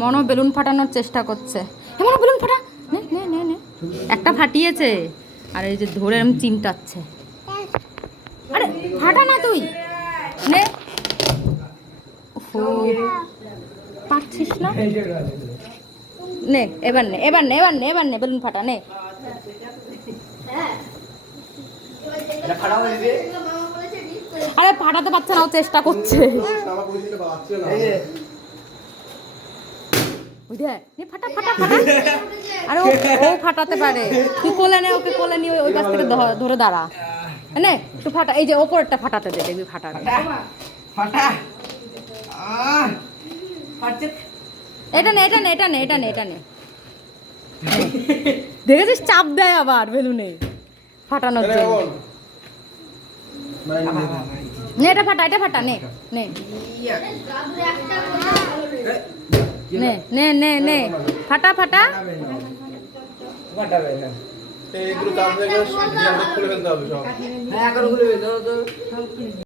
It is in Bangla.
মনো বেলুন ফাটানোর চেষ্টা করছে। মনো বেলুন ফাটা, নে নে নে নে। একটা ফাটিয়েছে আর এই যে ধরে এরকম চিমটাচ্ছে। আরে ফাটা না তুই, নে। পারছিস না, নে এবার নে, এবার নে, এবার নে, এবার নে বেলুন ফাটা, নে। আরে ফাটাতে পারছে না, ও চেষ্টা করছে। ফাটা ফাটা ফাটা। আরে ও ফাটাতে পারে, তুই কোলে নে, ওকে কোলে নিয়ে ওই পাশ থেকে ধরে দাঁড়া, নে তুই ফাটা। এই যে ওপরটা ফাটাতে দে, দেখবি ফাটাবে। এটা নে, এটা নে, এটা নে, এটা নে, এটা নে। দেখেছিস চাপ দেয় আবার বেলুনে ফাটানোর জন্য। নে এটা ফাটা, এটা ফাটা, নে নে নে নে নে নে ফাটা ফাটা। এইগুলো খুলে ফেলতে হবে সব।